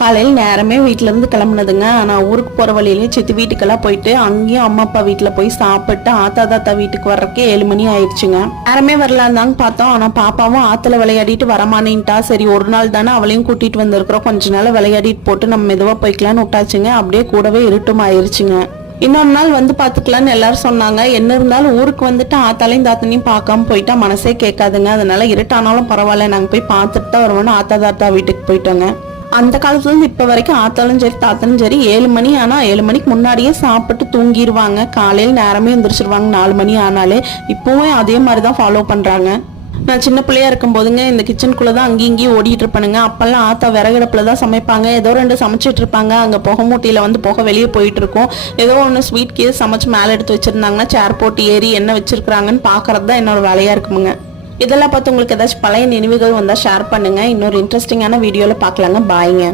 காலையில் நேரமே வீட்டிலேருந்து கிளம்புனதுங்க. ஆனால் ஊருக்கு போகிற வழியிலேயே சித்தி வீட்டுக்கெல்லாம் போயிட்டு அங்கேயும் அம்மா அப்பா வீட்டில் போய் சாப்பிட்டு ஆத்தா தாத்தா வீட்டுக்கு வர்றதுக்கே 7 மணி ஆயிடுச்சுங்க. நேரமே வரலான்னு பார்த்தோம். ஆனால் பாப்பாவும் ஆற்றுல விளையாடிட்டு வரமானின்ட்டா. சரி ஒரு நாள் தானே அவளையும் கூட்டிகிட்டு வந்திருக்கிறோம், கொஞ்ச நாள் விளையாடிட்டு போட்டு நம்ம மெதுவாக போய்க்கலான்னு விட்டாச்சுங்க. அப்படியே கூடவே இருட்டும் ஆயிடுச்சுங்க. இன்னொரு நாள் வந்து பார்த்துக்கலான்னு எல்லாரும் சொன்னாங்க. என்ன இருந்தாலும் ஊருக்கு வந்துட்டு ஆத்தாலையும் தாத்தனையும் பார்க்காம போயிட்டா மனசே கேட்காதுங்க. அதனால இருட்டானாலும் பரவாயில்ல, நாங்கள் போய் பார்த்துட்டு தான் வருவோம்னு ஆத்தா தாத்தா வீட்டுக்கு போயிட்டோங்க. அந்த காலத்துல இருந்து இப்ப வரைக்கும் ஆத்தாலும் சரி தாத்தாலும் சரி 7 மணி ஆனா 7 மணிக்கு முன்னாடியே சாப்பிட்டு தூங்கிடுவாங்க. காலையில் நேரமே எந்திரிச்சிருவாங்க 4 மணி ஆனாலே. இப்பவும் அதே மாதிரிதான் ஃபாலோ பண்றாங்க. நான் சின்ன பிள்ளையா இருக்கும் போதுங்க இந்த கிச்சனுக்குள்ளதான் அங்கேயும் இங்கேயும் ஓடிட்டு இருப்பானுங்க. அப்பெல்லாம் ஆத்தா விறகடுப்புலதான் சமைப்பாங்க. ஏதோ 2 சமைச்சிட்டு இருப்பாங்க. அங்க புகை மூட்டையில வந்து புகை வெளியே போயிட்டு இருக்கும். ஏதோ ஒன்று ஸ்வீட் கேஸ் சமைச்சு மேலே எடுத்து வச்சிருந்தாங்கன்னா சேர் போட்டு ஏறி என்ன வச்சிருக்காங்கன்னு பாக்குறது தான் என்னோட வேலையா இருக்குமுங்க. இதெல்லாம் பார்த்து உங்களுக்கு ஏதாச்சும் பழைய நினைவுகள் வந்தால் ஷேர் பண்ணுங்க. இன்னொரு இன்ட்ரெஸ்டிங்கான வீடியோவில் பார்க்கலாங்க. பாய்ங்க.